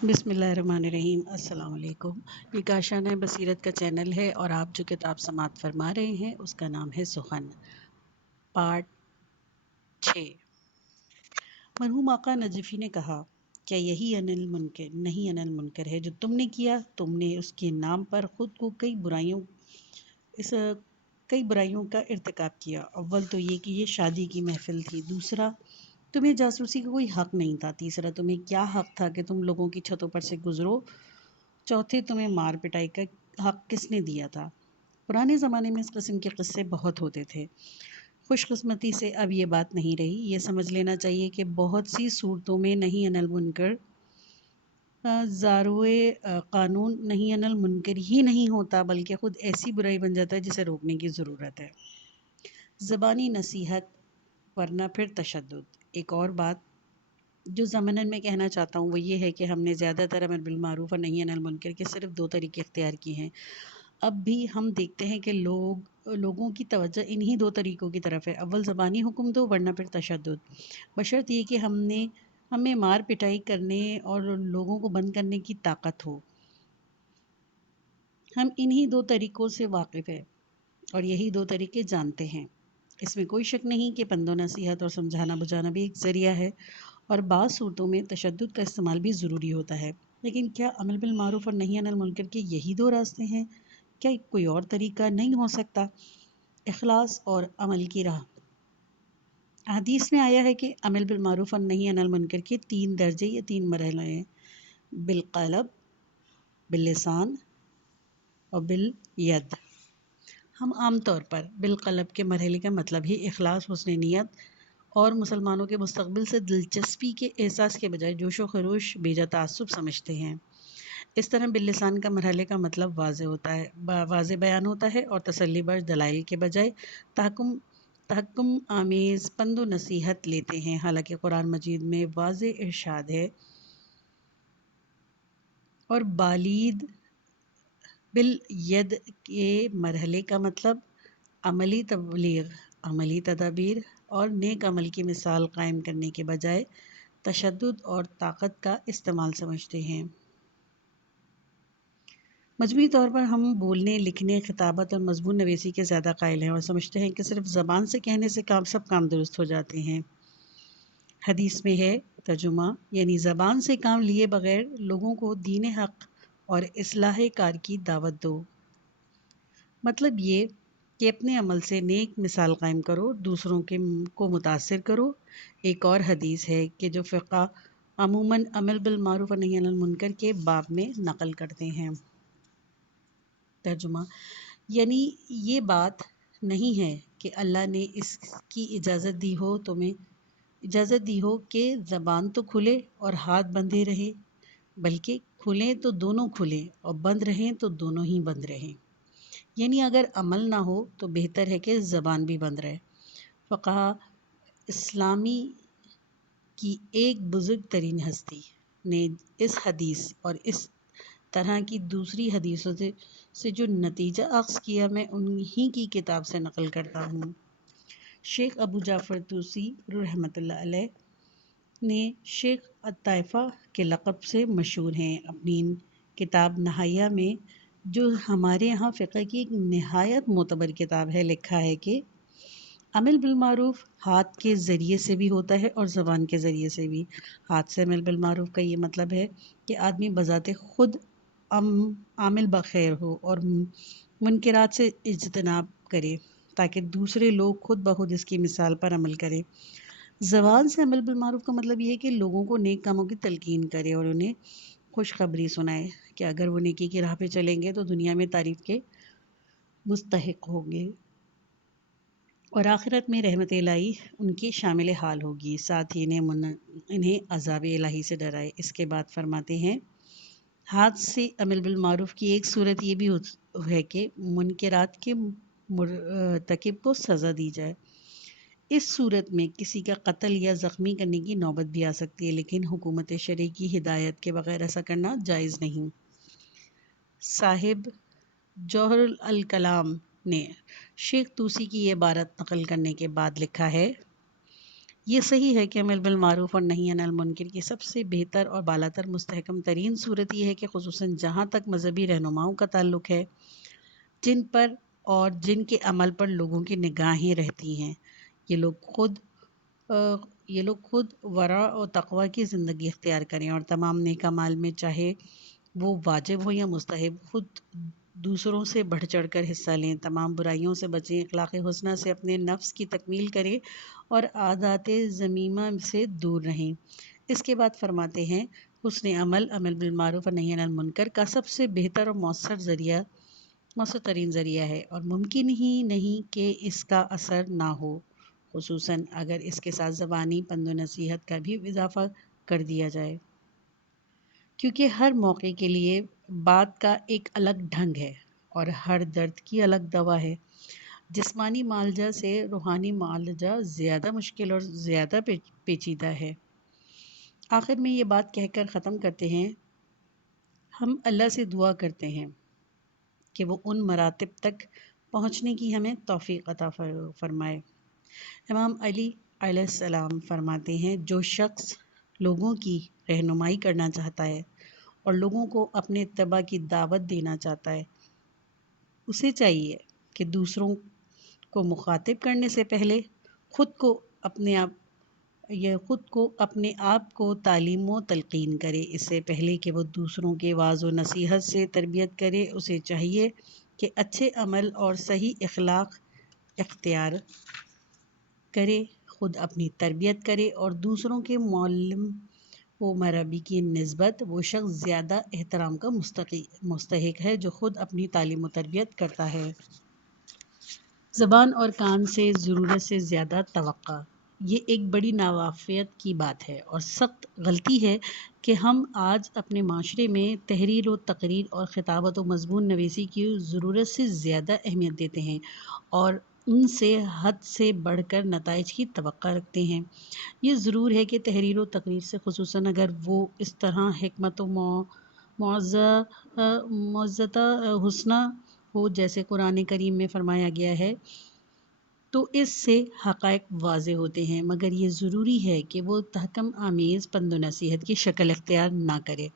بسم اللہ الرحمن الرحیم۔ السلام علیکم۔ یہ کاشانہ بصیرت کا چینل ہے اور آپ جو کتاب سماعت فرما رہے ہیں اس کا نام ہے سخن، پارٹ 6۔ مرحوم آقا نجفی نے کہا، کیا یہی نہیں ان المنکر ہے جو تم نے کیا؟ تم نے اس کے نام پر خود کو کئی برائیوں کا ارتکاب کیا۔ اول تو یہ کہ یہ شادی کی محفل تھی، دوسرا تمہیں جاسوسی کا کوئی حق نہیں تھا، تیسرا تمہیں کیا حق تھا کہ تم لوگوں کی چھتوں پر سے گزرو، چوتھے تمہیں مار پٹائی کا حق کس نے دیا تھا؟ پرانے زمانے میں اس قسم کے قصے بہت ہوتے تھے۔ خوش قسمتی سے اب یہ بات نہیں رہی۔ یہ سمجھ لینا چاہیے کہ بہت سی صورتوں میں نہیں ان المنکر زاروئے قانون نہیں ان المنکر ہی نہیں ہوتا، بلکہ خود ایسی برائی بن جاتا ہے جسے روکنے کی ضرورت ہے۔ زبانی نصیحت ورنہ پھر تشدد۔ ایک اور بات جو ضمناً میں کہنا چاہتا ہوں وہ یہ ہے کہ ہم نے زیادہ تر امر بالمعروف اور نہی عن المنکر کے صرف 2 طریقے اختیار کیے ہیں۔ اب بھی ہم دیکھتے ہیں کہ لوگوں کی توجہ انہی 2 طریقوں کی طرف ہے، اول زبانی حکم دو ورنہ پھر تشدد، بشرط یہ کہ ہمیں مار پٹائی کرنے اور لوگوں کو بند کرنے کی طاقت ہو۔ ہم انہی 2 طریقوں سے واقف ہیں اور یہی 2 طریقے جانتے ہیں۔ اس میں کوئی شک نہیں کہ پند و نصیحت اور سمجھانا بجھانا بھی ایک ذریعہ ہے اور بعض صورتوں میں تشدد کا استعمال بھی ضروری ہوتا ہے، لیکن کیا امر بالمعروف اور نہی عن المنکر کے یہی 2 راستے ہیں؟ کیا کوئی اور طریقہ نہیں ہو سکتا؟ اخلاص اور عمل کی راہ۔ حدیث میں آیا ہے کہ امر بالمعروف اور نہی عن المنکر کے 3 درجے یا 3 مرحلے ہیں: بالقلب، باللسان اور بالید۔ ہم عام طور پر بالقلب کے مرحلے کا مطلب ہی اخلاص، حسن نیت اور مسلمانوں کے مستقبل سے دلچسپی کے احساس کے بجائے جوش و خروش، بیجا تعصب سمجھتے ہیں۔ اس طرح باللسان کا مرحلے کا مطلب واضح بیان ہوتا ہے اور تسلی بخش دلائل کے بجائے تحکم آمیز پند و نصیحت لیتے ہیں، حالانکہ قرآن مجید میں واضح ارشاد ہے۔ اور بالید بالید کے مرحلے کا مطلب عملی تبلیغ، عملی تدابیر اور نیک عمل کی مثال قائم کرنے کے بجائے تشدد اور طاقت کا استعمال سمجھتے ہیں۔ مجموعی طور پر ہم بولنے، لکھنے، خطابت اور مضمون نویسی کے زیادہ قائل ہیں اور سمجھتے ہیں کہ صرف زبان سے کہنے سے سب کام درست ہو جاتے ہیں۔ حدیث میں ہے ترجمہ، یعنی زبان سے کام لیے بغیر لوگوں کو دین حق اور اصلاح کار کی دعوت دو۔ مطلب یہ کہ اپنے عمل سے نیک مثال قائم کرو، دوسروں کو متاثر کرو۔ ایک اور حدیث ہے کہ جو فقہ عموماً امر بالمعروف اور نہی عن المنکر کے باب میں نقل کرتے ہیں۔ ترجمہ، یعنی یہ بات نہیں ہے کہ اللہ نے اس کی تمہیں اجازت دی ہو کہ زبان تو کھلے اور ہاتھ بندھے رہے، بلکہ کھلیں تو دونوں کھلیں اور بند رہیں تو دونوں ہی بند رہیں۔ یعنی اگر عمل نہ ہو تو بہتر ہے کہ زبان بھی بند رہے۔ فقہ اسلامی کی ایک بزرگ ترین ہستی نے اس حدیث اور اس طرح کی دوسری حدیثوں سے جو نتیجہ اخذ کیا میں انہی کی کتاب سے نقل کرتا ہوں۔ شیخ ابو جعفر طوسی رحمۃ اللہ علیہ نے شیخ الطائفہ کے لقب سے مشہور ہیں۔ اپنی کتاب نہایہ میں، جو ہمارے یہاں فقہ کی ایک نہایت معتبر کتاب ہے، لکھا ہے کہ عمل بالمعروف ہاتھ کے ذریعے سے بھی ہوتا ہے اور زبان کے ذریعے سے بھی۔ ہاتھ سے عمل بالمعروف کا یہ مطلب ہے کہ آدمی بذات خود عامل بخیر ہو اور منکرات سے اجتناب کرے تاکہ دوسرے لوگ خود بخود اس کی مثال پر عمل کریں۔ زبان سے عمل بالمعروف کا مطلب یہ ہے کہ لوگوں کو نیک کاموں کی تلقین کرے اور انہیں خوشخبری سنائے کہ اگر وہ نیکی کی راہ پہ چلیں گے تو دنیا میں تعریف کے مستحق ہوں گے اور آخرت میں رحمت الہی ان کی شامل حال ہوگی، ساتھ ہی انہیں عذاب الہی سے ڈرائے۔ اس کے بعد فرماتے ہیں، ہاتھ سے عمل بالمعروف کی ایک صورت یہ بھی ہے کہ منکرات کے مرتکب کو سزا دی جائے۔ اس صورت میں کسی کا قتل یا زخمی کرنے کی نوبت بھی آ سکتی ہے، لیکن حکومت شرعی کی ہدایت کے بغیر ایسا کرنا جائز نہیں۔ صاحب جوہر الکلام نے شیخ طوسی کی یہ عبارت نقل کرنے کے بعد لکھا ہے، یہ صحیح ہے کہ امر بالمعروف اور نہی عن المنکر کی سب سے بہتر اور بالاتر مستحکم ترین صورت یہ ہے کہ خصوصاً جہاں تک مذہبی رہنماؤں کا تعلق ہے، جن پر اور جن کے عمل پر لوگوں کی نگاہیں رہتی ہیں، یہ لوگ خود یہ لوگ خود ورع و تقوی کی زندگی اختیار کریں اور تمام نیک اعمال میں چاہے وہ واجب ہو یا مستحب خود دوسروں سے بڑھ چڑھ کر حصہ لیں، تمام برائیوں سے بچیں، اخلاق حسنہ سے اپنے نفس کی تکمیل کریں اور عادات ذمیمہ سے دور رہیں۔ اس کے بعد فرماتے ہیں حسن عمل، عمل بالمعروف اور نہی عن المنکر کا سب سے بہتر اور مؤثر ترین ذریعہ ہے، اور ممکن ہی نہیں کہ اس کا اثر نہ ہو، خصوصاً اگر اس کے ساتھ زبانی پند و نصیحت کا بھی اضافہ کر دیا جائے، کیونکہ ہر موقع کے لیے بات کا ایک الگ ڈھنگ ہے اور ہر درد کی الگ دوا ہے۔ جسمانی معالجہ سے روحانی معالجہ زیادہ مشکل اور زیادہ پیچیدہ ہے۔ آخر میں یہ بات کہہ کر ختم کرتے ہیں، ہم اللہ سے دعا کرتے ہیں کہ وہ ان مراتب تک پہنچنے کی ہمیں توفیق عطا فرمائے۔ امام علی علیہ السلام فرماتے ہیں، جو شخص لوگوں کی رہنمائی کرنا چاہتا ہے اور لوگوں کو اپنے اتباع کی دعوت دینا چاہتا ہے، اسے چاہیے کہ دوسروں کو مخاطب کرنے سے پہلے خود کو اپنے آپ کو تعلیم و تلقین کرے۔ اس سے پہلے کہ وہ دوسروں کے وعظ و نصیحت سے تربیت کرے، اسے چاہیے کہ اچھے عمل اور صحیح اخلاق اختیار کرے، خود اپنی تربیت کرے اور دوسروں کے معلم و مربی کی نسبت وہ شخص زیادہ احترام کا مستحق ہے جو خود اپنی تعلیم و تربیت کرتا ہے۔ زبان اور کان سے ضرورت سے زیادہ توقع، یہ ایک بڑی ناوافیت کی بات ہے اور سخت غلطی ہے کہ ہم آج اپنے معاشرے میں تحریر و تقریر اور خطابت و مضمون نویسی کی ضرورت سے زیادہ اہمیت دیتے ہیں اور ان سے حد سے بڑھ کر نتائج کی توقع رکھتے ہیں۔ یہ ضرور ہے کہ تحریر و تقریر سے خصوصاً اگر وہ اس طرح حکمت و معززہ حسنہ ہو جیسے قرآن کریم میں فرمایا گیا ہے، تو اس سے حقائق واضح ہوتے ہیں، مگر یہ ضروری ہے کہ وہ تحکم آمیز پند و نصیحت کی شکل اختیار نہ کرے۔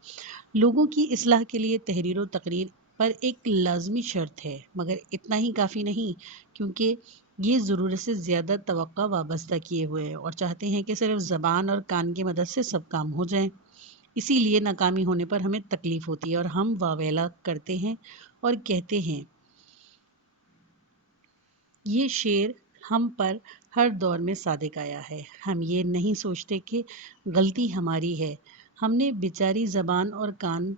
لوگوں کی اصلاح کے لیے تحریر و تقریر پر ایک لازمی شرط ہے، مگر اتنا ہی کافی نہیں، کیونکہ یہ ضرورت سے زیادہ توقع وابستہ کیے ہوئے ہے اور چاہتے ہیں کہ صرف زبان اور کان کی مدد سے سب کام ہو جائیں۔ اسی لیے ناکامی ہونے پر ہمیں تکلیف ہوتی ہے اور ہم واویلا کرتے ہیں اور کہتے ہیں، یہ شعر ہم پر ہر دور میں صادق آیا ہے۔ ہم یہ نہیں سوچتے کہ غلطی ہماری ہے، ہم نے بیچاری زبان اور کان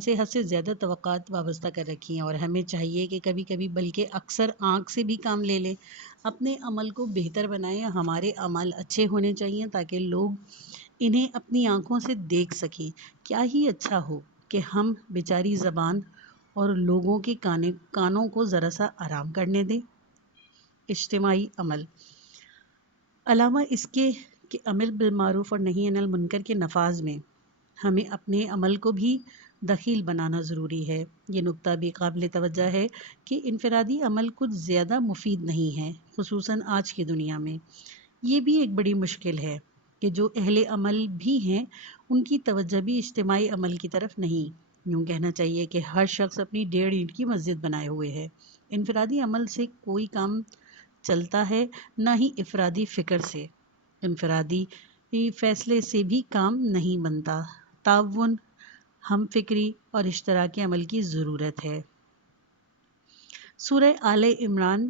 سے حد سے زیادہ توقعات وابستہ کر رکھی ہیں، اور ہمیں چاہیے کہ کبھی کبھی بلکہ اکثر آنکھ سے بھی کام لے لیں، اپنے عمل کو بہتر بنائیں۔ ہمارے عمل اچھے ہونے چاہیے تاکہ لوگ انہیں اپنی آنکھوں سے دیکھ سکیں۔ کیا ہی اچھا ہو کہ ہم بیچاری زبان اور لوگوں کے کانوں کو ذرا سا آرام کرنے دیں۔ اجتماعی عمل، علامہ اس کے کہ امر بالمعروف اور نہی عن المنکر کے نفاذ میں ہمیں اپنے عمل کو بھی دخیل بنانا ضروری ہے۔ یہ نکتہ بھی قابل توجہ ہے کہ انفرادی عمل کچھ زیادہ مفید نہیں ہے، خصوصاً آج کی دنیا میں۔ یہ بھی ایک بڑی مشکل ہے کہ جو اہل عمل بھی ہیں ان کی توجہ بھی اجتماعی عمل کی طرف نہیں، یوں کہنا چاہیے کہ ہر شخص اپنی 1.5 اینٹ کی مسجد بنائے ہوئے ہے۔ انفرادی عمل سے کوئی کام چلتا ہے، نہ ہی افرادی فکر سے، انفرادی فیصلے سے بھی کام نہیں بنتا۔ تعاون، ہم فکری اور اشتراکی عمل کی ضرورت ہے۔ سورہ آل عمران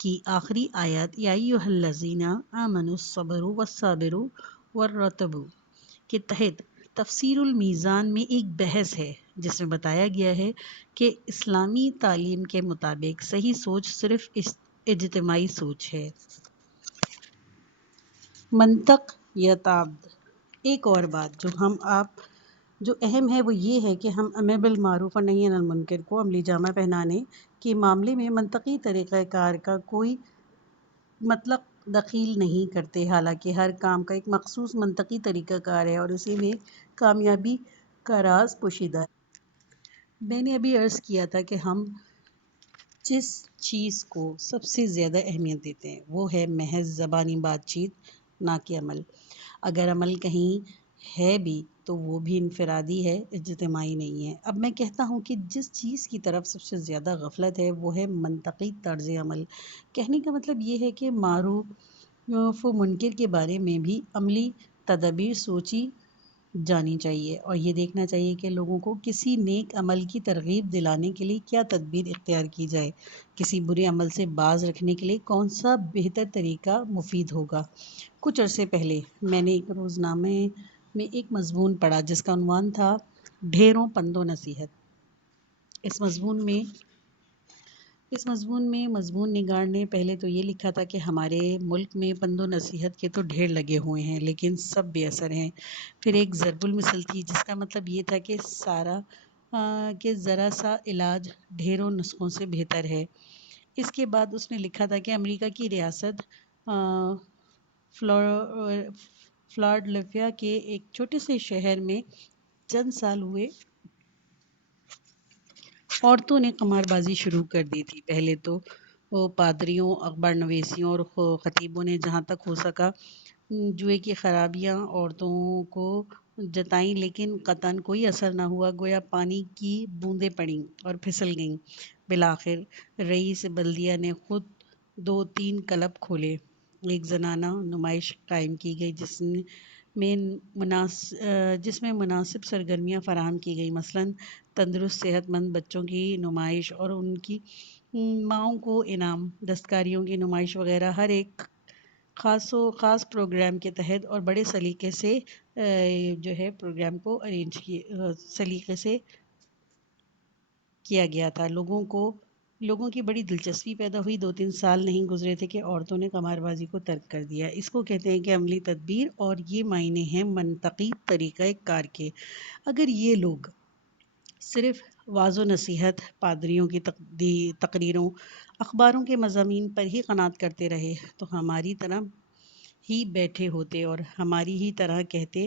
کی آخری آیت یا ایھا الذین آمنوا الصبروا والصابروا والرابطوا کے تحت تفسیر المیزان میں ایک بحث ہے جس میں بتایا گیا ہے کہ اسلامی تعلیم کے مطابق صحیح سوچ صرف اجتماعی سوچ ہے۔ منطق یا تعبد، ایک اور بات جو اہم ہے وہ یہ ہے کہ ہم امر بالمعروف اور نہی عن المنکر کو عملی جامہ پہنانے کے معاملے میں منطقی طریقہ کار کا کوئی مطلق دخیل نہیں کرتے، حالانکہ ہر کام کا ایک مخصوص منطقی طریقہ کار ہے اور اسی میں کامیابی کا راز پوشیدہ ہے۔ میں نے ابھی عرض کیا تھا کہ ہم جس چیز کو سب سے زیادہ اہمیت دیتے ہیں وہ ہے محض زبانی بات چیت، نہ کہ عمل۔ اگر عمل کہیں ہے بھی تو وہ بھی انفرادی ہے، اجتماعی نہیں ہے۔ اب میں کہتا ہوں کہ جس چیز کی طرف سب سے زیادہ غفلت ہے وہ ہے منطقی طرز عمل۔ کہنے کا مطلب یہ ہے کہ معروف و منکر کے بارے میں بھی عملی تدابیر سوچی جانی چاہیے، اور یہ دیکھنا چاہیے کہ لوگوں کو کسی نیک عمل کی ترغیب دلانے کے لیے کیا تدبیر اختیار کی جائے، کسی برے عمل سے باز رکھنے کے لیے کون سا بہتر طریقہ مفید ہوگا۔ کچھ عرصے پہلے میں نے ایک روزنامے میں ایک مضمون پڑھا جس کا عنوان تھا ڈھیروں پند و نصیحت۔ اس مضمون میں مضمون نگار نے پہلے تو یہ لکھا تھا کہ ہمارے ملک میں پند و نصیحت کے تو ڈھیر لگے ہوئے ہیں لیکن سب بے اثر ہیں۔ پھر ایک ضرب المثل تھی جس کا مطلب یہ تھا کہ ذرا سا علاج ڈھیروں نسخوں سے بہتر ہے۔ اس کے بعد اس نے لکھا تھا کہ امریکہ کی ریاست فلاڈلفیا کے ایک چھوٹے سے شہر میں چند سال ہوئے عورتوں نے قمار بازی شروع کر دی تھی۔ پہلے تو پادریوں، اخبار نویسیوں اور خطیبوں نے جہاں تک ہو سکا جوئے کی خرابیاں عورتوں کو جتائیں، لیکن قطعاً کوئی اثر نہ ہوا، گویا پانی کی بوندیں پڑیں اور پھسل گئیں۔ بالآخر رئیس بلدیہ نے خود 2-3 کلب کھولے، ایک زنانہ نمائش قائم کی گئی جس میں مناسب سرگرمیاں فراہم کی گئی، مثلاً تندرست صحت مند بچوں کی نمائش اور ان کی ماؤں کو انعام، دستکاریوں کی نمائش وغیرہ، ہر ایک خاص پروگرام کے تحت اور بڑے سلیقے سے جو ہے پروگرام کو سلیقے سے کیا گیا تھا۔ لوگوں کی بڑی دلچسپی پیدا ہوئی۔ 2-3 سال نہیں گزرے تھے کہ عورتوں نے قمار بازی کو ترک کر دیا۔ اس کو کہتے ہیں کہ عملی تدبیر، اور یہ معنی ہیں منطقی طریقہ کار کے۔ اگر یہ لوگ صرف واعظ و نصیحت، پادریوں کی تقریروں، اخباروں کے مضامین پر ہی قناعت کرتے رہے تو ہماری طرح ہی بیٹھے ہوتے اور ہماری ہی طرح کہتے۔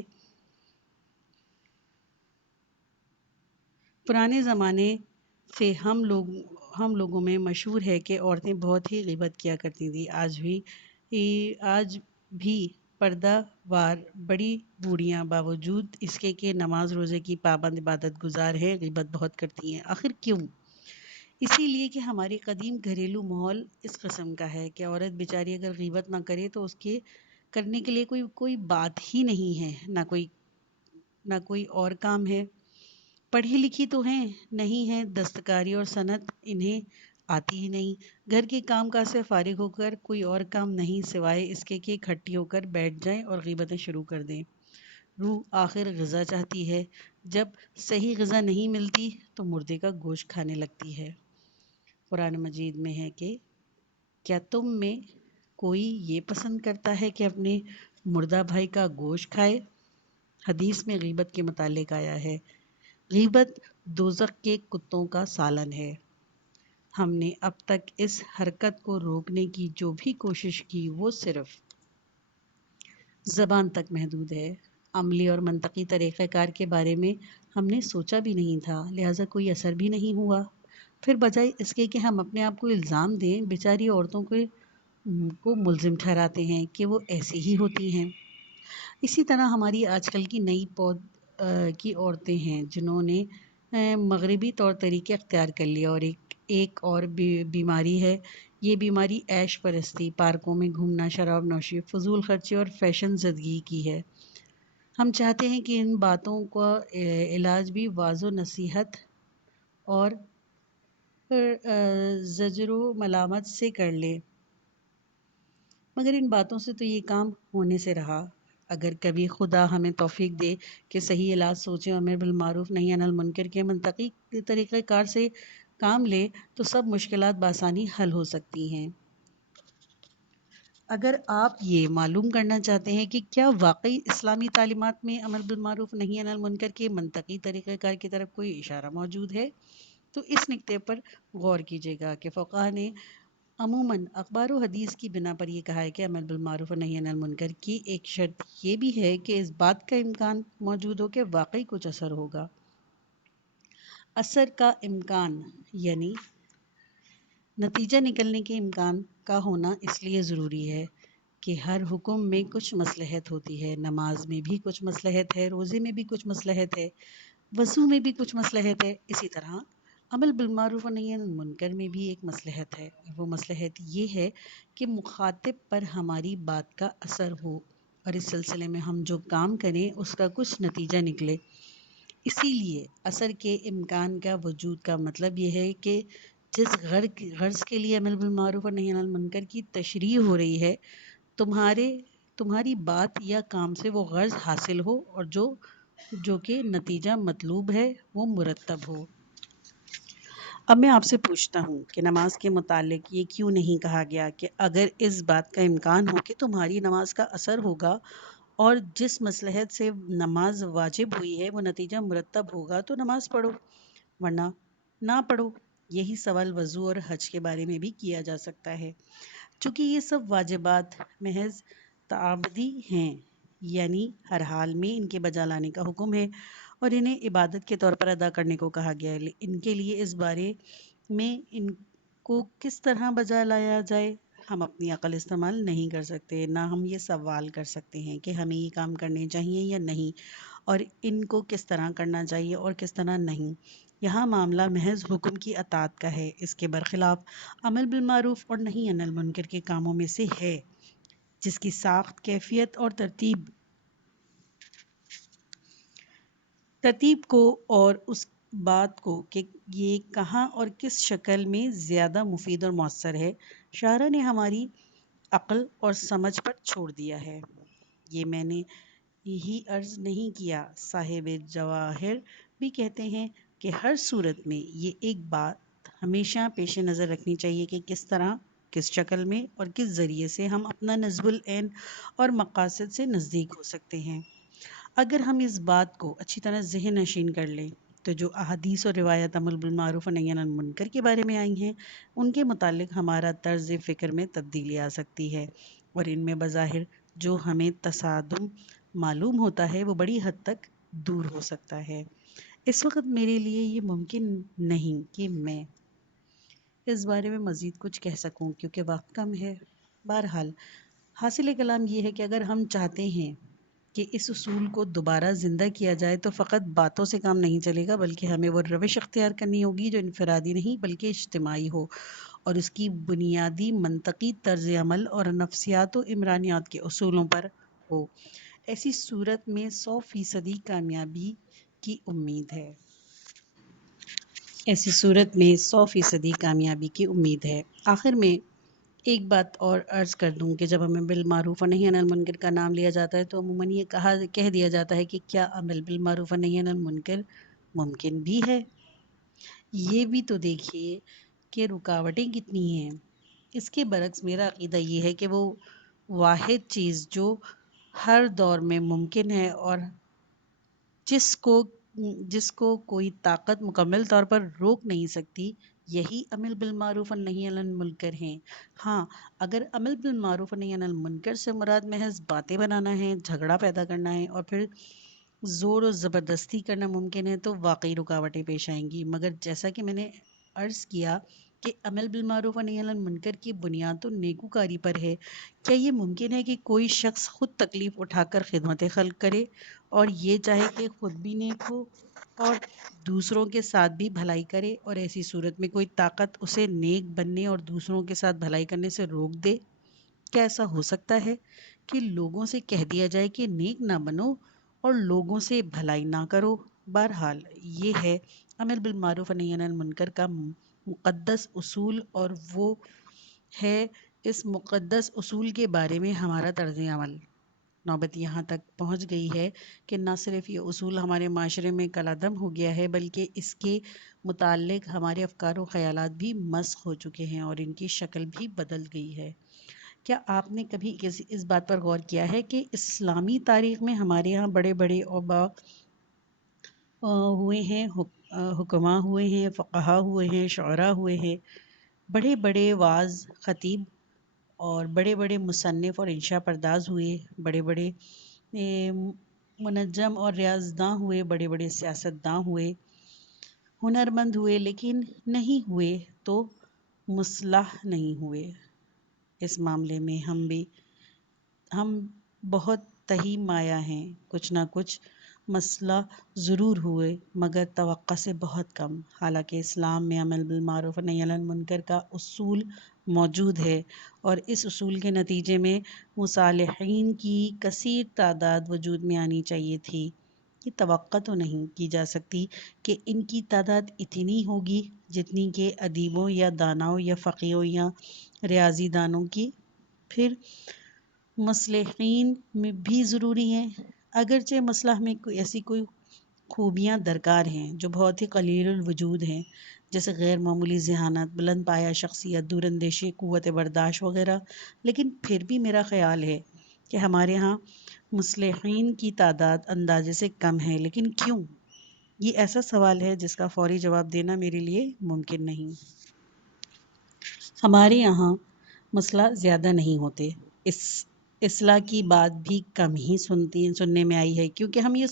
پرانے زمانے سے ہم لوگوں میں مشہور ہے کہ عورتیں بہت ہی غیبت کیا کرتی تھیں۔ آج بھی پردہ وار بڑی بوڑھیاں باوجود اس کے کہ نماز روزے کی پابند عبادت گزار ہیں، غیبت بہت کرتی ہیں۔ آخر کیوں؟ اسی لیے کہ ہماری قدیم گھریلو ماحول اس قسم کا ہے کہ عورت بیچاری اگر غیبت نہ کرے تو اس کے کرنے کے لیے کوئی بات ہی نہیں ہے، نہ کوئی اور کام ہے۔ پڑھی لکھی تو ہیں، نہیں ہے دستکاری اور صنعت انہیں آتی ہی نہیں۔ گھر کے کام کاج سے فارغ ہو کر کوئی اور کام نہیں سوائے اس کے کہ اکٹھی ہو کر بیٹھ جائیں اور غیبتیں شروع کر دیں۔ روح آخر غذا چاہتی ہے، جب صحیح غذا نہیں ملتی تو مردے کا گوشت کھانے لگتی ہے۔ قرآن مجید میں ہے کہ کیا تم میں کوئی یہ پسند کرتا ہے کہ اپنے مردہ بھائی کا گوشت کھائے؟ حدیث میں غیبت کے متعلق آیا ہے، غیبت دوزخ کے کتوں کا سالن ہے۔ ہم نے اب تک اس حرکت کو روکنے کی جو بھی کوشش کی وہ صرف زبان تک محدود ہے۔ عملی اور منطقی طریقہ کار کے بارے میں ہم نے سوچا بھی نہیں تھا، لہٰذا کوئی اثر بھی نہیں ہوا۔ پھر بجائے اس کے کہ ہم اپنے آپ کو الزام دیں، بیچاری عورتوں کو ملزم ٹھہراتے ہیں کہ وہ ایسی ہی ہوتی ہیں۔ اسی طرح ہماری آج کل کی نئی پود کی عورتیں ہیں جنہوں نے مغربی طور طریقے اختیار کر لیا، اور ایک اور بیماری ہے، یہ بیماری عیش پرستی، پارکوں میں گھومنا، شراب نوشی، فضول خرچی اور فیشن زدگی کی ہے۔ ہم چاہتے ہیں کہ ان باتوں کا علاج بھی واعظ و نصیحت اور زجر و ملامت سے کر لیں، مگر ان باتوں سے تو یہ کام ہونے سے رہا۔ اگر کبھی خدا ہمیں توفیق دے کہ صحیح علاج سوچیں، امر بالمعروف نہی عن المنکر کے منطقی طریقہ کار سے کام لے تو سب مشکلات بآسانی حل ہو سکتی ہیں۔ اگر آپ یہ معلوم کرنا چاہتے ہیں کہ کیا واقعی اسلامی تعلیمات میں امر بالمعروف نہی عن المنکر کے منطقی طریقہ کار کی طرف کوئی اشارہ موجود ہے تو اس نکتے پر غور کیجیے گا کہ فقہا نے عموماً اخبار و حدیث کی بنا پر یہ کہا ہے کہ امر بالمعروف و نہی عن المنکر کی ایک شرط یہ بھی ہے کہ اس بات کا امکان موجود ہو کہ واقعی کچھ اثر ہوگا۔ اثر کا امکان یعنی نتیجہ نکلنے کے امکان کا ہونا اس لیے ضروری ہے کہ ہر حکم میں کچھ مصلحت ہوتی ہے، نماز میں بھی کچھ مصلحت ہے، روزے میں بھی کچھ مصلحت ہے، وضو میں بھی کچھ مصلحت ہے، اسی طرح عمل بالمعروف و نہی عن المنکر میں بھی ایک مصلحت ہے، اور وہ مصلحت یہ ہے کہ مخاطب پر ہماری بات کا اثر ہو اور اس سلسلے میں ہم جو کام کریں اس کا کچھ نتیجہ نکلے۔ اسی لیے اثر کے امکان کا وجود کا مطلب یہ ہے کہ جس غرض کے لیے عمل بالمعروف اور نہی عن المنکر کی تشریح ہو رہی ہے، تمہاری بات یا کام سے وہ غرض حاصل ہو، اور جو کہ نتیجہ مطلوب ہے وہ مرتب ہو۔ اب میں آپ سے پوچھتا ہوں کہ نماز کے متعلق یہ کیوں نہیں کہا گیا کہ اگر اس بات کا امکان ہو کہ تمہاری نماز کا اثر ہوگا اور جس مصلحت سے نماز واجب ہوئی ہے وہ نتیجہ مرتب ہوگا تو نماز پڑھو، ورنہ نہ پڑھو۔ یہی سوال وضو اور حج کے بارے میں بھی کیا جا سکتا ہے، چونکہ یہ سب واجبات محض تعبدی ہیں، یعنی ہر حال میں ان کے بجا لانے کا حکم ہے اور انہیں عبادت کے طور پر ادا کرنے کو کہا گیا ہے۔ ان کے لیے اس بارے میں ان کو کس طرح بجا لایا جائے ہم اپنی عقل استعمال نہیں کر سکتے، نہ ہم یہ سوال کر سکتے ہیں کہ ہمیں یہ کام کرنے چاہیے یا نہیں، اور ان کو کس طرح کرنا چاہیے اور کس طرح نہیں۔ یہاں معاملہ محض حکم کی اطاعت کا ہے، اس کے برخلاف عمل بالمعروف اور نہی عن المنکر کے کاموں میں سے ہے جس کی ساخت، کیفیت اور ترتیب کو اور اس بات کو کہ یہ کہاں اور کس شکل میں زیادہ مفید اور مؤثر ہے شاعرہ نے ہماری عقل اور سمجھ پر چھوڑ دیا ہے۔ یہ میں نے یہی عرض نہیں کیا، صاحب جواہر بھی کہتے ہیں کہ ہر صورت میں یہ ایک بات ہمیشہ پیش نظر رکھنی چاہیے کہ کس طرح، کس شکل میں اور کس ذریعے سے ہم اپنا نصب العین اور مقاصد سے نزدیک ہو سکتے ہیں۔ اگر ہم اس بات کو اچھی طرح ذہن نشین کر لیں تو جو احادیث اور روایت عمل بالمعروف و نہی عن المنکر کے بارے میں آئی ہیں ان کے متعلق ہمارا طرز فکر میں تبدیلی آ سکتی ہے، اور ان میں بظاہر جو ہمیں تصادم معلوم ہوتا ہے وہ بڑی حد تک دور ہو سکتا ہے۔ اس وقت میرے لیے یہ ممکن نہیں کہ میں اس بارے میں مزید کچھ کہہ سکوں کیونکہ وقت کم ہے۔ بہرحال حاصل کلام یہ ہے کہ اگر ہم چاہتے ہیں کہ اس اصول کو دوبارہ زندہ کیا جائے تو فقط باتوں سے کام نہیں چلے گا، بلکہ ہمیں وہ روش اختیار کرنی ہوگی جو انفرادی نہیں بلکہ اجتماعی ہو اور اس کی بنیادی منطقی طرز عمل اور نفسیات و عمرانیات کے اصولوں پر ہو۔ ایسی صورت میں 100% کامیابی کی امید ہے۔ آخر میں ایک بات اور عرض کر دوں کہ جب ہمیں بالمعروف و نہی عن المنکر کا نام لیا جاتا ہے تو عموماً یہ کہہ دیا جاتا ہے کہ کیا عمل بالمعروف و نہی عن المنکر ممکن بھی ہے؟ یہ بھی تو دیکھیے کہ رکاوٹیں کتنی ہیں۔ اس کے برعکس میرا عقیدہ یہ ہے کہ وہ واحد چیز جو ہر دور میں ممکن ہے اور جس کو کوئی طاقت مکمل طور پر روک نہیں سکتی، یہی عمل بالمعروف اور نہی عن المنکر ہیں۔ ہاں، اگر عمل بالمعروف اور نہی عن المنکر سے مراد محض باتیں بنانا ہے، جھگڑا پیدا کرنا ہے اور پھر زور و زبردستی کرنا ممکن ہے تو واقعی رکاوٹیں پیش آئیں گی، مگر جیسا کہ میں نے عرض کیا کہ عمل بالمعروف و نہی عن المنکر کی بنیاد تو نیکوکاری پر ہے، کیا یہ ممکن ہے کہ کوئی شخص خود تکلیف اٹھا کر خدمت خلق کرے اور یہ چاہے کہ خود بھی نیک ہو اور دوسروں کے ساتھ بھی بھلائی کرے، اور ایسی صورت میں کوئی طاقت اسے نیک بننے اور دوسروں کے ساتھ بھلائی کرنے سے روک دے؟ کیا ایسا ہو سکتا ہے کہ لوگوں سے کہہ دیا جائے کہ نیک نہ بنو اور لوگوں سے بھلائی نہ کرو؟ بہرحال یہ ہے عمل بالمعروف و نہی عن المنکر کا مقدس اصول، اور وہ ہے اس مقدس اصول کے بارے میں ہمارا طرز عمل۔ نوبت یہاں تک پہنچ گئی ہے کہ نہ صرف یہ اصول ہمارے معاشرے میں کالعدم ہو گیا ہے بلکہ اس کے متعلق ہمارے افکار و خیالات بھی مسخ ہو چکے ہیں اور ان کی شکل بھی بدل گئی ہے۔ کیا آپ نے کبھی اس بات پر غور کیا ہے کہ اسلامی تاریخ میں ہمارے ہاں بڑے بڑے اوبا ہوئے ہیں، حکماء ہوئے ہیں، فقہا ہوئے ہیں، شعراء ہوئے ہیں، بڑے بڑے واعظ، خطیب اور بڑے بڑے مصنف اور انشاء پرداز ہوئے، بڑے بڑے منجم اور ریاض داں ہوئے، بڑے بڑے سیاست داں ہوئے، ہنرمند ہوئے، لیکن نہیں ہوئے تو مصلح نہیں ہوئے۔ اس معاملے میں ہم بہت تہی مایا ہیں، کچھ نہ کچھ مسئلہ ضرور ہوئے مگر توقع سے بہت کم۔ حالانکہ اسلام میں عمل بالمعروف اور نہی عن المنکر کا اصول موجود ہے اور اس اصول کے نتیجے میں مصالحین کی کثیر تعداد وجود میں آنی چاہیے تھی۔ یہ توقع تو نہیں کی جا سکتی کہ ان کی تعداد اتنی ہوگی جتنی کہ ادیبوں یا داناؤں یا فقیہوں یا ریاضی دانوں کی۔ پھر مصلحین میں بھی ضروری ہیں، اگرچہ مصلح میں ایسی کوئی خوبیاں درکار ہیں جو بہت ہی قلیل الوجود ہیں، جیسے غیر معمولی ذہانت، بلند پایہ شخصیت، دور اندیشی، قوت برداشت وغیرہ، لیکن پھر بھی میرا خیال ہے کہ ہمارے ہاں مصلحین کی تعداد اندازے سے کم ہے۔ لیکن کیوں؟ یہ ایسا سوال ہے جس کا فوری جواب دینا میرے لیے ممکن نہیں۔ ہمارے یہاں مسئلہ زیادہ نہیں ہوتے، اس اصلاح کی بات بھی کم ہی سننے میں آئی ہے، کیونکہ ہم یہ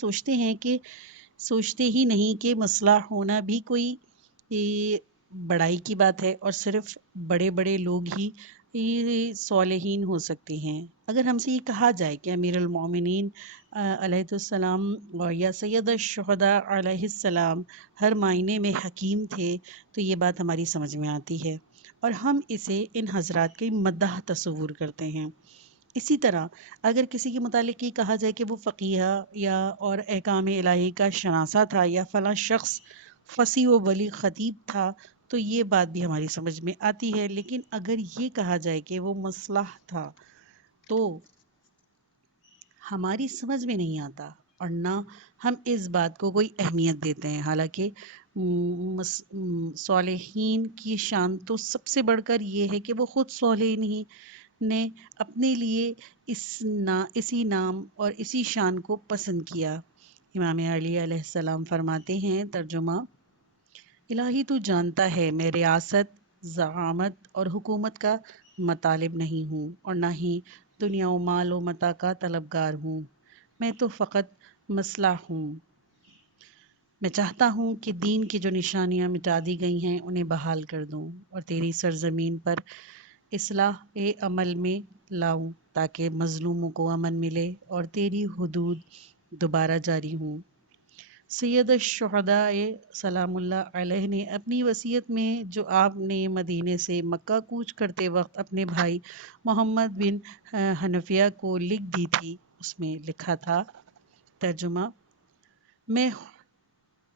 سوچتے ہی نہیں کہ مسئلہ ہونا بھی کوئی بڑائی کی بات ہے اور صرف بڑے بڑے لوگ ہی صالحین ہو سکتے ہیں۔ اگر ہم سے یہ کہا جائے کہ امیر المومنین علیہ السلام یا سید الشہداء علیہ السلام ہر معنی میں حکیم تھے تو یہ بات ہماری سمجھ میں آتی ہے اور ہم اسے ان حضرات کی مدح تصور کرتے ہیں۔ اسی طرح اگر کسی کے متعلق یہ کہا جائے کہ وہ فقیہ یا اور احکام الہی کا شناسہ تھا یا فلاں شخص فصیح و بلیغ خطیب تھا تو یہ بات بھی ہماری سمجھ میں آتی ہے، لیکن اگر یہ کہا جائے کہ وہ مصلح تھا تو ہماری سمجھ میں نہیں آتا اور نہ ہم اس بات کو کوئی اہمیت دیتے ہیں۔ حالانکہ صالحین کی شان تو سب سے بڑھ کر یہ ہے کہ وہ خود صالحین ہی نے اپنے لیے اسی نام اور اسی شان کو پسند کیا۔ امام علی علیہ السلام فرماتے ہیں، ترجمہ: الہی تو جانتا ہے میں ریاست، زعامت اور حکومت کا مطالب نہیں ہوں اور نہ ہی دنیا و مال و متاع کا طلبگار ہوں، میں تو فقط مصلح ہوں۔ میں چاہتا ہوں کہ دین کی جو نشانیاں مٹا دی گئی ہیں انہیں بحال کر دوں اور تیری سرزمین پر اصلاح عمل میں لاؤں تاکہ مظلوموں کو امن ملے اور تیری حدود دوبارہ جاری ہوں۔ سید الشہداء سلام اللہ علیہ نے اپنی وصیت میں جو آپ نے مدینے سے مکہ کوچ کرتے وقت اپنے بھائی محمد بن حنفیہ کو لکھ دی تھی، اس میں لکھا تھا، ترجمہ: میں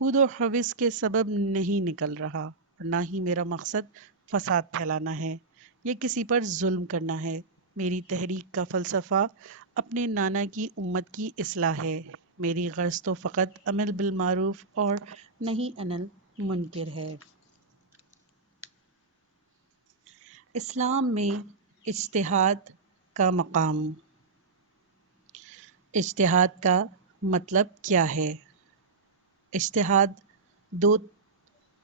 خود و حوث کے سبب نہیں نکل رہا اور نہ ہی میرا مقصد فساد پھیلانا ہے یا کسی پر ظلم کرنا ہے۔ میری تحریک کا فلسفہ اپنے نانا کی امت کی اصلاح ہے۔ میری غرض تو فقط امر بالمعروف اور نہی عن المنکر ہے۔ اسلام میں اجتہاد کا مقام۔ اجتہاد کا مطلب کیا ہے؟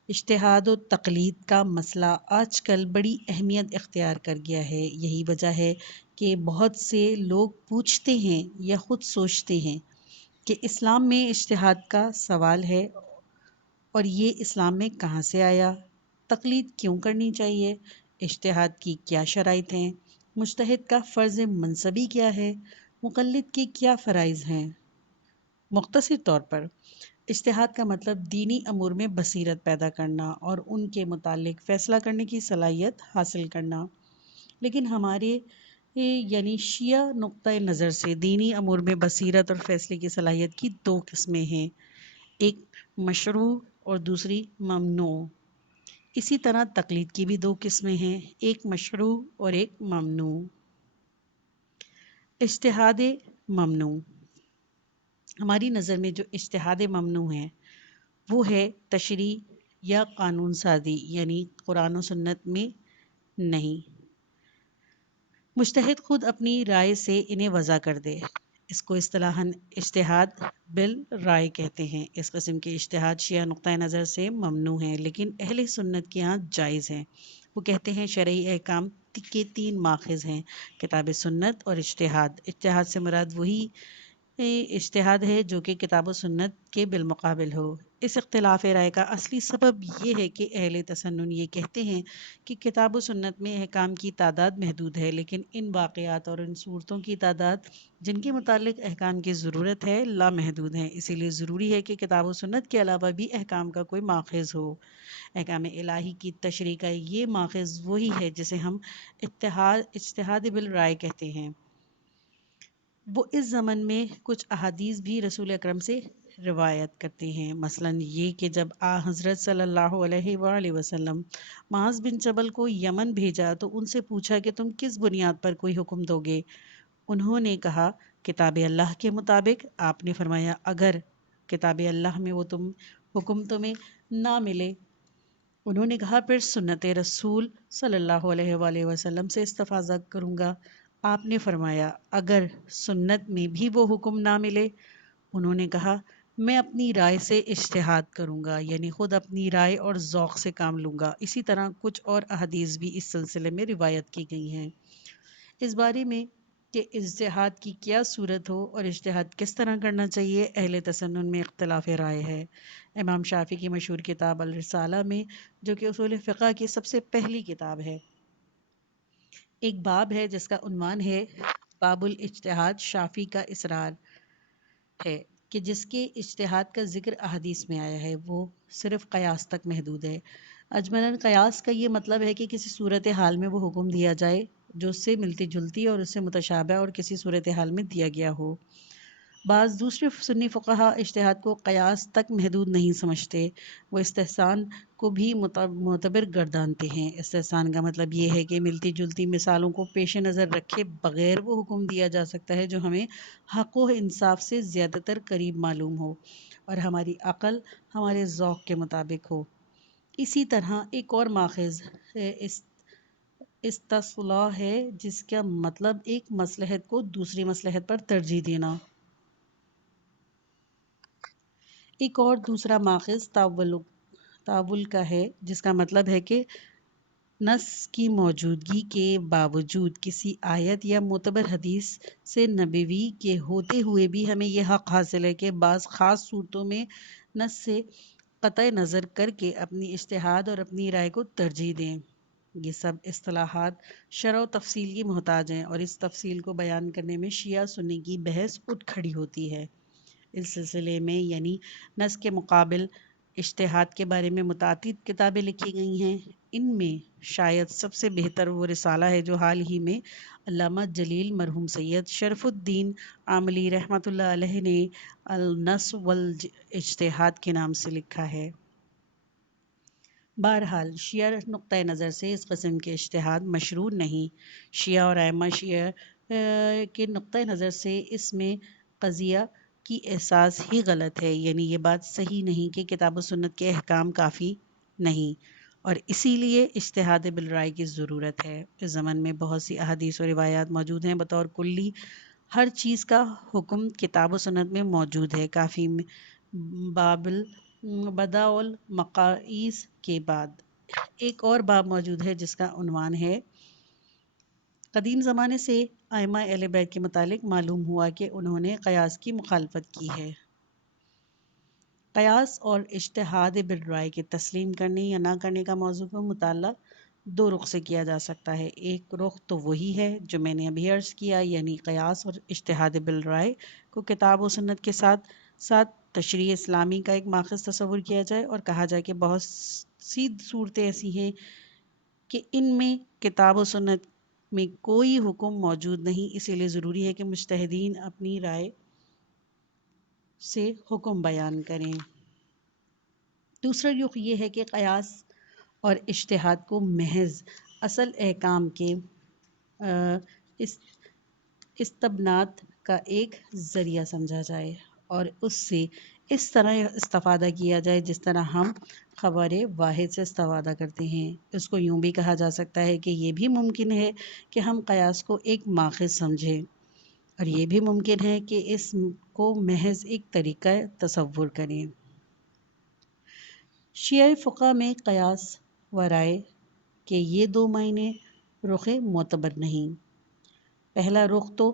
اجتہاد و تقلید کا مسئلہ آج کل بڑی اہمیت اختیار کر گیا ہے۔ یہی وجہ ہے کہ بہت سے لوگ پوچھتے ہیں یا خود سوچتے ہیں کہ اسلام میں اجتہاد کا سوال ہے اور یہ اسلام میں کہاں سے آیا؟ تقلید کیوں کرنی چاہیے؟ اجتہاد کی کیا شرائط ہیں؟ مجتہد کا فرض منصبی کیا ہے؟ مقلد کے کیا فرائض ہیں؟ مختصر طور پر اجتہاد کا مطلب دینی امور میں بصیرت پیدا کرنا اور ان کے متعلق فیصلہ کرنے کی صلاحیت حاصل کرنا۔ لیکن ہمارے یعنی شیعہ نقطۂ نظر سے دینی امور میں بصیرت اور فیصلے کی صلاحیت کی دو قسمیں ہیں، ایک مشروع اور دوسری ممنوع۔ اسی طرح تقلید کی بھی دو قسمیں ہیں، ایک مشروع اور ایک ممنوع۔ اجتہاد ممنوع، ہماری نظر میں جو اجتہاد ممنوع ہے وہ ہے تشریع یا قانون سازی، یعنی قرآن و سنت میں نہیں، مجتہد خود اپنی رائے سے انہیں وضع کر دے۔ اس کو اصطلاحاً اجتہاد بالرائے کہتے ہیں۔ اس قسم کے اجتہاد شیعہ نقطۂ نظر سے ممنوع ہیں لیکن اہل سنت کے ہاں جائز ہیں۔ وہ کہتے ہیں شرعی احکام کے تین ماخذ ہیں، کتاب سنت اور اجتہاد۔ اجتہاد سے مراد وہی اجتہاد ہے جو کہ کتاب و سنت کے بالمقابل ہو۔ اس اختلاف رائے کا اصلی سبب یہ ہے کہ اہل تسنن یہ کہتے ہیں کہ کتاب و سنت میں احکام کی تعداد محدود ہے، لیکن ان واقعات اور ان صورتوں کی تعداد جن کے متعلق احکام کی ضرورت ہے لامحدود ہیں۔ اسی لیے ضروری ہے کہ کتاب و سنت کے علاوہ بھی احکام کا کوئی ماخذ ہو۔ احکام الہی کی تشریح کا یہ ماخذ وہی ہے جسے ہم اجتہاد بالرائے کہتے ہیں۔ وہ اس ضمن میں کچھ احادیث بھی رسول اکرم سے روایت کرتے ہیں، مثلا یہ کہ جب حضرت صلی اللہ علیہ وآلہ وسلم معاذ بن جبل کو یمن بھیجا تو ان سے پوچھا کہ تم کس بنیاد پر کوئی حکم دو گے؟ انہوں نے کہا کتاب اللہ کے مطابق۔ آپ نے فرمایا اگر کتاب اللہ میں وہ حکم تمہیں نہ ملے، انہوں نے کہا پھر سنت رسول صلی اللہ علیہ وآلہ وسلم سے استفاضہ کروں گا۔ آپ نے فرمایا اگر سنت میں بھی وہ حکم نہ ملے، انہوں نے کہا میں اپنی رائے سے اجتہاد کروں گا، یعنی خود اپنی رائے اور ذوق سے کام لوں گا۔ اسی طرح کچھ اور احادیث بھی اس سلسلے میں روایت کی گئی ہیں۔ اس بارے میں کہ اجتہاد کی کیا صورت ہو اور اجتہاد کس طرح کرنا چاہیے، اہل تسنن میں اختلاف رائے ہے۔ امام شافعی کی مشہور کتاب الرسالہ میں، جو کہ اصول فقہ کی سب سے پہلی کتاب ہے، ایک باب ہے جس کا عنوان ہے باب الاجتہاد شافعی کا اصرار ہے، کہ جس کے اجتہاد کا ذکر احادیث میں آیا ہے وہ صرف قیاس تک محدود ہے۔ اجملاً قیاس کا یہ مطلب ہے کہ کسی صورتحال میں وہ حکم دیا جائے جو اس سے ملتی جلتی اور اس سے متشابہ اور کسی صورتحال میں دیا گیا ہو۔ بعض دوسرے سنی فقہا اجتہاد کو قیاس تک محدود نہیں سمجھتے، وہ استحسان کو بھی معتبر گردانتے ہیں۔ استحسان کا مطلب یہ ہے کہ ملتی جلتی مثالوں کو پیش نظر رکھے بغیر وہ حکم دیا جا سکتا ہے جو ہمیں حق و انصاف سے زیادہ تر قریب معلوم ہو اور ہماری عقل ہمارے ذوق کے مطابق ہو۔ اسی طرح ایک اور ماخذ استصلاح ہے، جس کا مطلب ایک مصلحت کو دوسری مصلحت پر ترجیح دینا۔ ایک اور دوسرا ماخذ تاول کا ہے، جس کا مطلب ہے کہ نص کی موجودگی کے باوجود کسی آیت یا معتبر حدیث سے نبوی کے ہوتے ہوئے بھی ہمیں یہ حق حاصل ہے کہ بعض خاص صورتوں میں نص سے قطع نظر کر کے اپنی اجتہاد اور اپنی رائے کو ترجیح دیں۔ یہ سب اصطلاحات شرح و تفصیل کی محتاج ہیں اور اس تفصیل کو بیان کرنے میں شیعہ سنی کی بحث اٹھ کھڑی ہوتی ہے۔ اس سلسلے میں یعنی نص کے مقابل اجتہاد کے بارے میں متعدد کتابیں لکھی گئی ہیں۔ ان میں شاید سب سے بہتر وہ رسالہ ہے جو حال ہی میں علامہ جلیل مرحوم سید شرف الدین عاملی رحمۃ اللہ علیہ نے النص والاجتہاد کے نام سے لکھا ہے۔ بہرحال شیعہ نقطۂ نظر سے اس قسم کے اجتہاد مشروع نہیں۔ شیعہ اور ائمہ شیعہ کے نقطۂ نظر سے اس میں قضیہ کی احساس ہی غلط ہے، یعنی یہ بات صحیح نہیں کہ کتاب و سنت کے احکام کافی نہیں اور اسی لیے اجتہاد بالرائے کی ضرورت ہے۔ اس زمن میں بہت سی احادیث و روایات موجود ہیں، بطور کلی ہر چیز کا حکم کتاب و سنت میں موجود ہے۔ کافی بدع المقائیس کے بعد ایک اور باب موجود ہے جس کا عنوان ہے قدیم زمانے سے ائمہ اہل بیت کے متعلق معلوم ہوا کہ انہوں نے قیاس کی مخالفت کی ہے۔ قیاس اور اجتہاد بالرائے کے تسلیم کرنے یا نہ کرنے کا موضوع کا مطالعہ دو رخ سے کیا جا سکتا ہے۔ ایک رخ تو وہی ہے جو میں نے ابھی عرض کیا، یعنی قیاس اور اجتہاد بالرائے کو کتاب و سنت کے ساتھ ساتھ تشریع اسلامی کا ایک ماخذ تصور کیا جائے اور کہا جائے کہ بہت سی صورتیں ایسی ہیں کہ ان میں کتاب و سنت میں کوئی حکم موجود نہیں، اسی لیے ضروری ہے کہ مجتہدین اپنی رائے سے حکم بیان کریں۔ دوسرا رخ یہ ہے کہ قیاس اور اجتہاد کو محض اصل احکام کے استنباط کا ایک ذریعہ سمجھا جائے اور اس سے اس طرح استفادہ کیا جائے جس طرح ہم خبر واحد سے استفادہ کرتے ہیں۔ اس کو یوں بھی کہا جا سکتا ہے کہ یہ بھی ممکن ہے کہ ہم قیاس کو ایک ماخذ سمجھیں اور یہ بھی ممکن ہے کہ اس کو محض ایک طریقہ تصور کریں۔ شیعہ فقہ میں قیاس و رائے کے یہ دو معنی رخ معتبر نہیں۔ پہلا رخ تو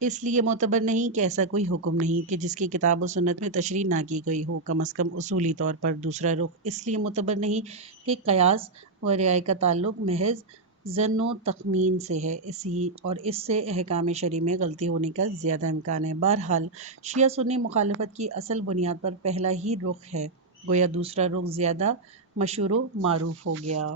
اس لیے معتبر نہیں کہ ایسا کوئی حکم نہیں کہ جس کی کتاب و سنت میں تشریح نہ کی گئی ہو، کم از کم اصولی طور پر۔ دوسرا رخ اس لیے معتبر نہیں کہ قیاس و رعائی کا تعلق محض ظن و تخمین سے ہے، اس سے احکام شرعی میں غلطی ہونے کا زیادہ امکان ہے۔ بہرحال شیعہ سنی مخالفت کی اصل بنیاد پر پہلا ہی رخ ہے، گویا دوسرا رخ زیادہ مشہور و معروف ہو گیا۔